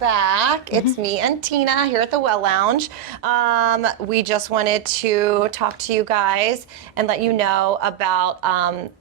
back. It's me and Tina here at the Well Lounge. We just wanted to talk to you guys and let you know about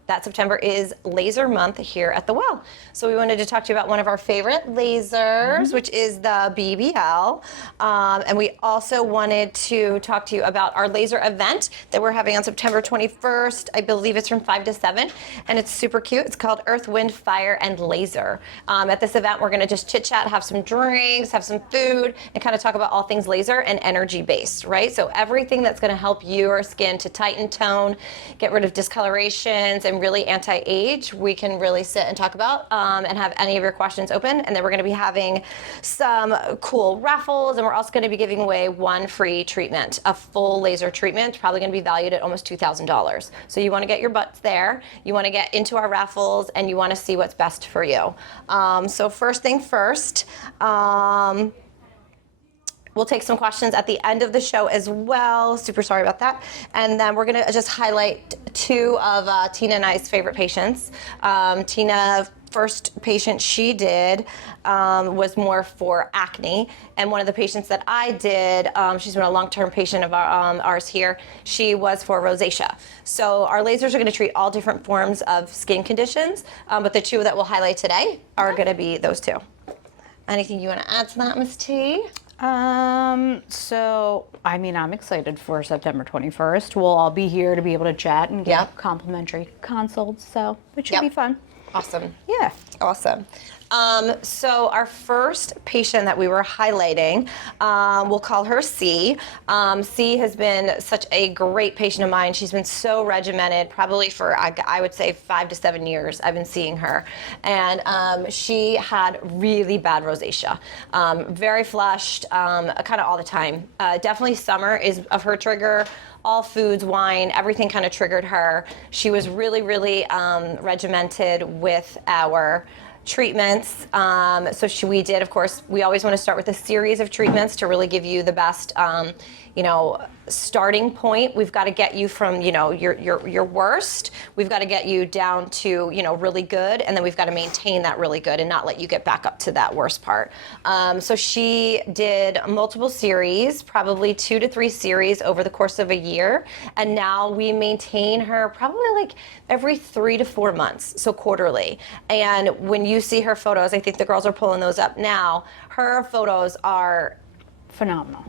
that September is laser month here at the Well. So we wanted to talk to you about one of our favorite lasers, which is the BBL. And we also wanted to talk to you about our laser event that we're having on September 21st. I believe it's from 5 to 7, and it's super cute. It's called Earth, Wind, Fire, and Laser. At this event, we're going to just chit chat, have some drinks, have some food, and kind of talk about all things laser and energy based, right? So everything that's going to help your skin to tighten, tone, get rid of discolorations, and really anti-age, we can really sit and talk about and have any of your questions open. And then we're going to be having some cool raffles, and we're also going to be giving away one free treatment, a full laser treatment, probably going to be valued at almost $2,000. So you want to get your butts there, you want to get into our raffles, and you want to see what's best for you. So first thing first, we'll take some questions at the end of the show as well. Super sorry about that. And then we're going to just highlight two of Tina and I's favorite patients. Tina, first patient she did was more for acne, and one of the patients that I did, she's been a long-term patient of ours here, she was for rosacea. So our lasers are going to treat all different forms of skin conditions, but the two that we'll highlight today are going to be those two. Anything you want to add to that, Ms. T? So, I mean, I'm excited for September 21st. We'll all be here to be able to chat and get complimentary consults, so it should be fun. Awesome. Yeah. Awesome. So our first patient that we were highlighting, we'll call her C. C has been such a great patient of mine. She's been so regimented, probably for, I would say, 5 to 7 years I've been seeing her. And she had really bad rosacea, very flushed, kind of all the time. Definitely summer is of her trigger. All foods, wine, everything kind of triggered her. She was really, really regimented with our treatments. We did, of course, we always want to start with a series of treatments to really give you the best, starting point. We've got to get you from, your worst. We've got to get you down to, really good. And then we've got to maintain that really good and not let you get back up to that worst part. So she did multiple series, probably 2 to 3 series over the course of a year. And now we maintain her probably like every 3 to 4 months, so quarterly. And when you see her photos, I think the girls are pulling those up now, her photos are phenomenal.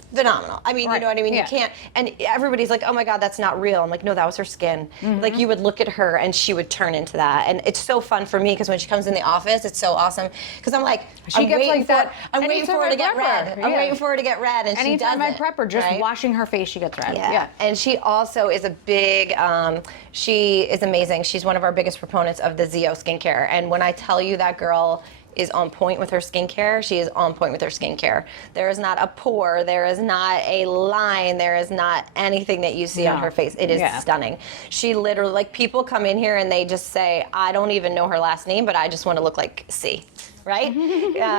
I mean, you know what I mean? Yeah. You can't, and everybody's like, oh my God, that's not real. I'm like, no, that was her skin. Like, you would look at her and she would turn into that. And it's so fun for me because when she comes in the office, it's so awesome. Because I'm like, I'm waiting for her to get red. I'm waiting for her to get red, and she doesn't. Anytime I prep her, just washing her face, she gets red. Yeah. And she also is a big, she is amazing. She's one of our biggest proponents of the Zeo skincare. And when I tell you that girl is on point with her skincare, she is on point with her skincare. There is not a pore, there is not a line, there is not anything that you see on her face. It is stunning. She literally, like, people come in here and they just say, I don't even know her last name, but I just want to look like C. Right?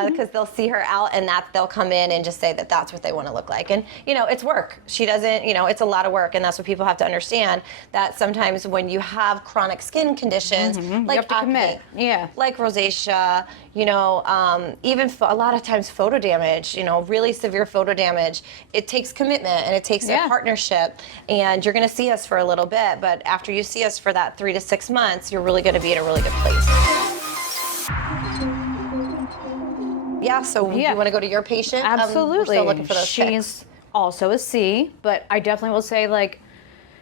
Because they'll see her out and they'll come in and just say that that's what they want to look like. And, it's work. She doesn't, it's a lot of work. And that's what people have to understand, that sometimes when you have chronic skin conditions, like acne, like rosacea, even a lot of times photo damage, really severe photo damage, it takes commitment and it takes a partnership. And you're going to see us for a little bit, but after you see us for that 3 to 6 months, you're really going to be in a really good place. Yeah, so you want to go to your patient? Absolutely. We're still looking for those She's pics. also a C, but I definitely will say,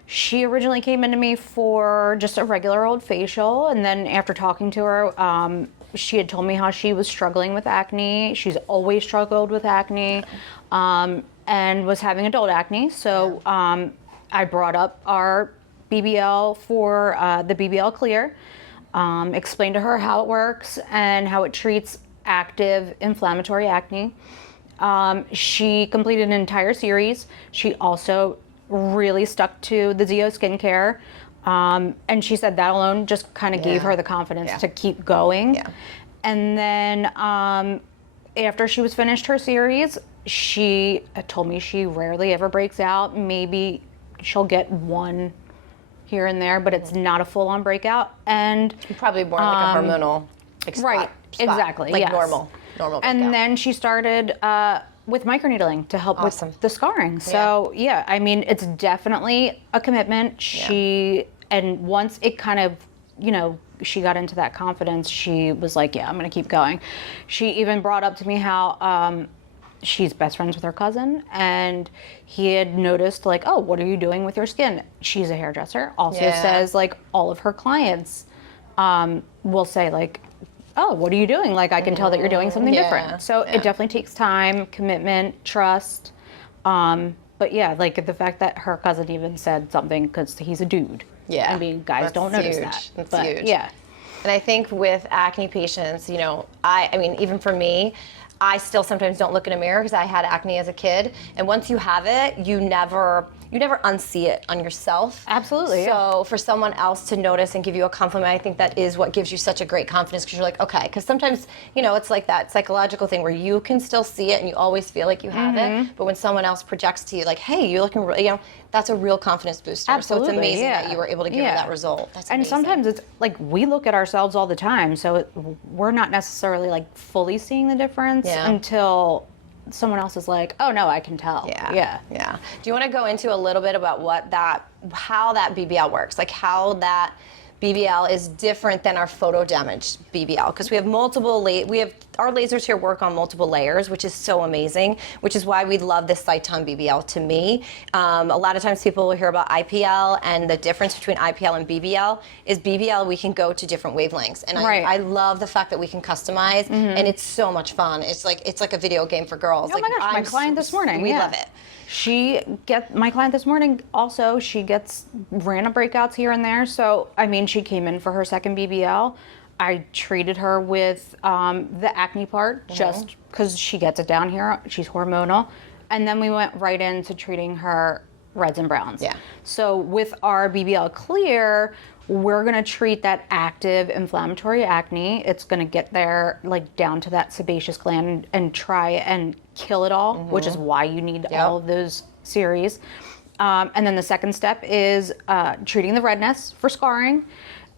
she originally came into me for just a regular old facial, and then after talking to her, she had told me how she was struggling with acne. She's always struggled with acne, and was having adult acne. So I brought up our BBL for the BBL Clear, explained to her how it works and how it treats active inflammatory acne. She completed an entire series. She also really stuck to the Zeo skincare. And she said that alone just kind of gave her the confidence to keep going. Yeah. And then after she was finished her series, she told me she rarely ever breaks out. Maybe she'll get one here and there, but it's not a full-on breakout. And probably more like a hormonal spot, exactly, like normal. Normal And breakout. then she started with microneedling to help Awesome. with the scarring. So yeah, I mean, it's definitely a commitment. And once it kind of, you know, she got into that confidence, she was like, yeah, I'm going to keep going. She even brought up to me how she's best friends with her cousin, and he had noticed like, oh, what are you doing with your skin? She's a hairdresser. Also says like all of her clients will say like, oh, what are you doing? Like, I can tell that you're doing something different. So it definitely takes time, commitment, trust. But yeah, like the fact that her cousin even said something because he's a dude. Yeah. I mean, guys don't notice huge. that. That's but, huge. Yeah. And I think with acne patients, you know, I mean, even for me, I still sometimes don't look in a mirror because I had acne as a kid. And once you have it, you never unsee it on yourself. Absolutely. So for someone else to notice and give you a compliment, I think that is what gives you such a great confidence, because you're like, okay, because sometimes, you know, it's like that psychological thing where you can still see it and you always feel like you have it. But when someone else projects to you like, hey, you're looking, you know, that's a real confidence booster. Absolutely, so it's amazing yeah. that you were able to give her that result. That's And amazing. sometimes it's like we look at ourselves all the time, so we're not necessarily like fully seeing the difference until someone else is like, oh no, I can tell. Yeah. Do you want to go into a little bit about how that BBL works? Like how that BBL is different than our photo damage BBL, because we have our lasers here work on multiple layers, which is so amazing, which is why we love this Cyton BBL to me. A lot of times people will hear about IPL, and the difference between IPL and BBL is BBL, we can go to different wavelengths. And I love the fact that we can customize, and it's so much fun. It's like a video game for girls. Oh my gosh, my client this morning. We love it. My client this morning also, she gets random breakouts here and there. So, I mean, she came in for her second BBL. I treated her with the acne part just because she gets it down here. She's hormonal. And then we went right into treating her reds and browns. Yeah. So with our BBL Clear, we're going to treat that active inflammatory acne. It's going to get there like down to that sebaceous gland and try and kill it all, which is why you need all of those series. And then the second step is treating the redness for scarring.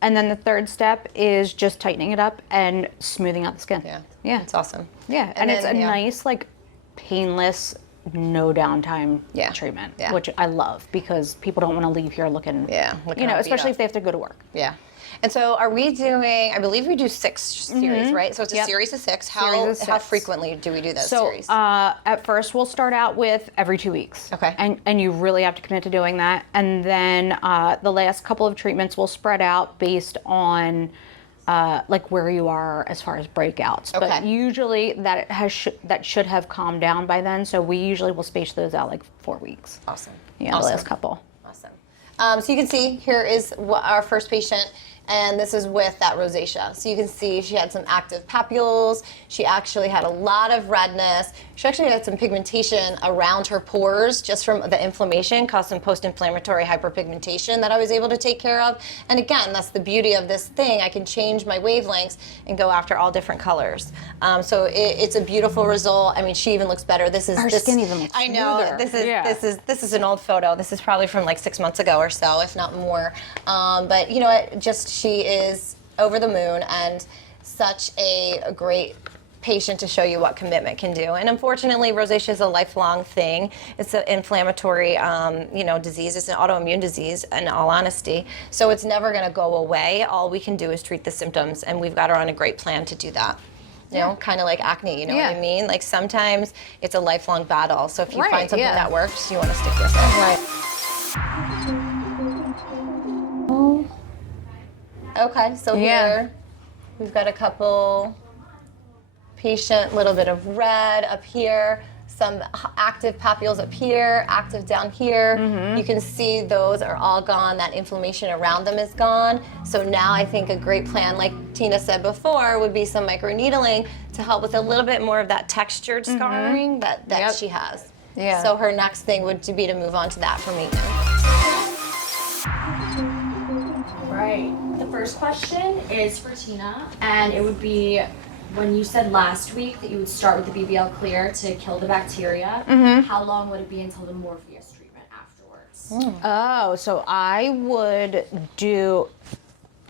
And then the third step is just tightening it up and smoothing out the skin. Yeah. It's awesome. Yeah. And it's a nice, like, painless, no downtime treatment, which I love, because people don't want to leave here looking, you know, especially if they have to go to work. Yeah. And so are we doing, I believe we do 6 series, right? So it's a series of 6. How frequently do we do those series? So at first we'll start out with every 2 weeks. Okay. And you really have to commit to doing that. And then the last couple of treatments will spread out based on like where you are as far as breakouts. Okay. But usually that should have calmed down by then. So we usually will space those out like 4 weeks. Awesome. Yeah, the last couple. Awesome. So you can see here is our first patient. And this is with that rosacea. So you can see she had some active papules. She actually had a lot of redness. She actually had some pigmentation around her pores just from the inflammation, caused some post-inflammatory hyperpigmentation that I was able to take care of. And again, that's the beauty of this thing. I can change my wavelengths and go after all different colors. So it's a beautiful result. I mean, she even looks better. Her skin even looks I know. smoother. This is an old photo. This is probably from like 6 months ago or so, if not more. But you know what? She is over the moon, and such a great patient to show you what commitment can do. And unfortunately, rosacea is a lifelong thing. It's an inflammatory, disease. It's an autoimmune disease, in all honesty. So it's never going to go away. All we can do is treat the symptoms, and we've got her on a great plan to do that. You know, kind of like acne, you know what I mean? Like sometimes it's a lifelong battle. So if you find something that works, you want to stick with it. Right. Okay, so here we've got a couple patient, little bit of red up here, some active papules up here, active down here. You can see those are all gone. That inflammation around them is gone. So now I think a great plan, like Tina said before, would be some microneedling to help with a little bit more of that textured scarring that she has. Yeah. So her next thing would be to move on to that for maintenance. Right. The first question is for Tina, and it would be, when you said last week that you would start with the BBL Clear to kill the bacteria, how long would it be until the Morpheus treatment afterwards? Oh, so I would do,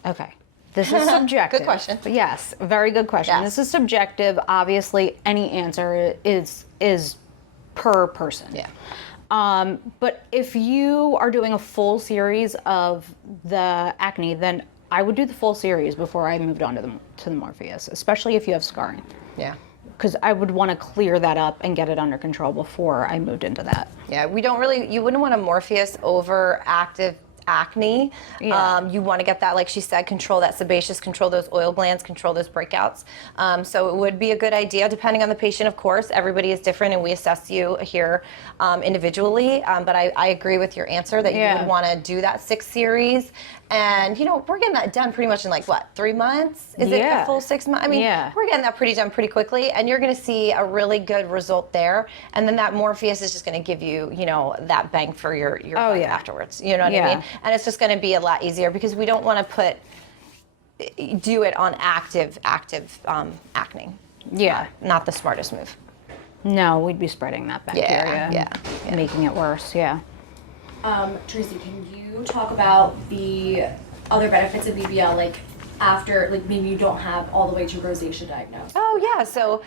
okay. This is subjective. Good question. Yes, very good question. Yes. This is subjective. Obviously, any answer is per person. Yeah. But if you are doing a full series of the acne, then I would do the full series before I moved on to the Morpheus, especially if you have scarring. Yeah. Because I would want to clear that up and get it under control before I moved into that. Yeah, you wouldn't want a Morpheus over active acne. Yeah. You want to get that, like she said, control that sebaceous, control those oil glands, control those breakouts. So it would be a good idea, depending on the patient, of course. Everybody is different, and we assess you here individually. But I agree with your answer that you would want to do that 6 series. And, we're getting that done pretty much in 3 months? Is it a full 6 months? I mean, we're getting that done pretty quickly, and you're going to see a really good result there. And then that Morpheus is just going to give you, that bang for your buck afterwards. You know what I mean? And it's just going to be a lot easier because we don't want to do it on active acne. Yeah. Not the smartest move. No, we'd be spreading that bacteria. Yeah. Making it worse, yeah. Tracy, can you talk about the other benefits of BBL, after, maybe you don't have all the way to rosacea diagnosed? Oh yeah, so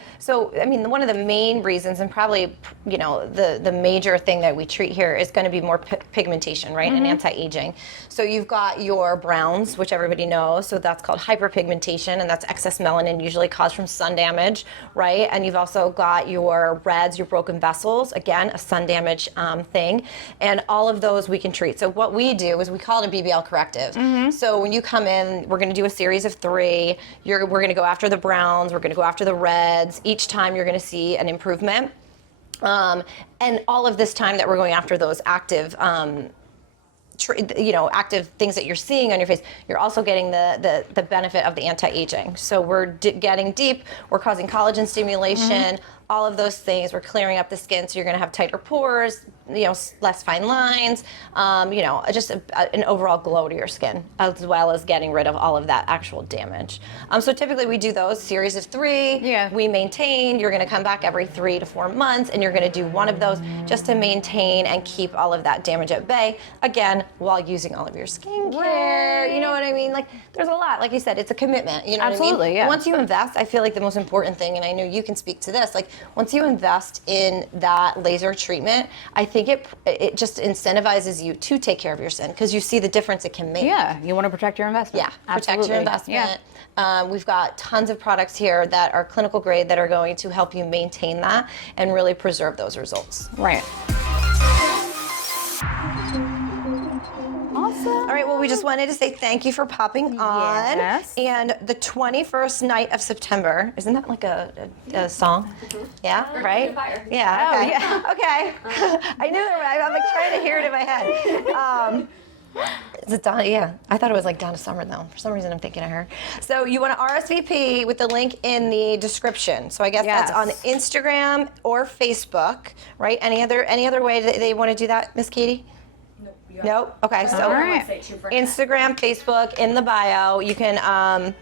I mean, one of the main reasons, and probably the major thing that we treat here is going to be more pigmentation, right, and anti-aging. So you've got your browns, which everybody knows. So that's called hyperpigmentation, and that's excess melanin, usually caused from sun damage, right? And you've also got your reds, your broken vessels, again, a sun damage thing, and all of those we can treat. So what we do is we call it a BBL corrective. So when you come in, we're going to do a series of 3. We're going to go after the browns. We're going to go after the reds. Each time you're going to see an improvement. And all of this time that we're going after those active, active things that you're seeing on your face, you're also getting the benefit of the anti-aging. So we're getting deep. We're causing collagen stimulation. All of those things. We're clearing up the skin, so you're going to have tighter pores, less fine lines, just an overall glow to your skin, as well as getting rid of all of that actual damage. So typically we do those series of 3. Yeah. We maintain. You're going to come back every 3 to 4 months, and you're going to do one of those just to maintain and keep all of that damage at bay. Again, while using all of your skincare. You know what I mean? There's a lot. Like you said, it's a commitment. You know Absolutely, what I mean? yeah. Once you invest, I feel like the most important thing, and I know you can speak to this, once you invest in that laser treatment, I think it just incentivizes you to take care of your skin because you see the difference it can make. Yeah, you want to protect your investment. Yeah, protect your investment. Yeah. We've got tons of products here that are clinical grade that are going to help you maintain that and really preserve those results. Right. All right, well, we just wanted to say thank you for popping on. Yes. And the 21st night of September, isn't that like a song? Yeah, right? Yeah, okay. Okay. I knew that. I'm trying to hear it in my head. Is it Donna? Yeah, I thought it was Donna Summer though. For some reason, I'm thinking of her. So you want to RSVP with the link in the description. So I guess that's on Instagram or Facebook, right? Any other way that they want to do that, Miss Katie? Nope. Okay, so Instagram, Facebook, in the bio, you can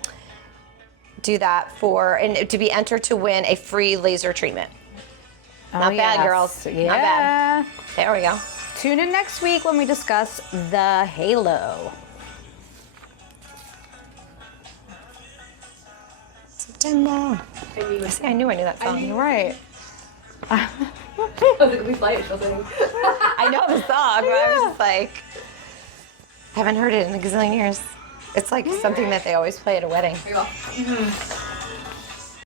do that to be entered to win a free laser treatment. Not bad, girls. Yeah. Not bad. There we go. Tune in next week when we discuss the halo. September. See, I knew that song. You're right. I was like, we fly it, I know the song, but I was just I haven't heard it in a gazillion years. It's something that they always play at a wedding. Very well.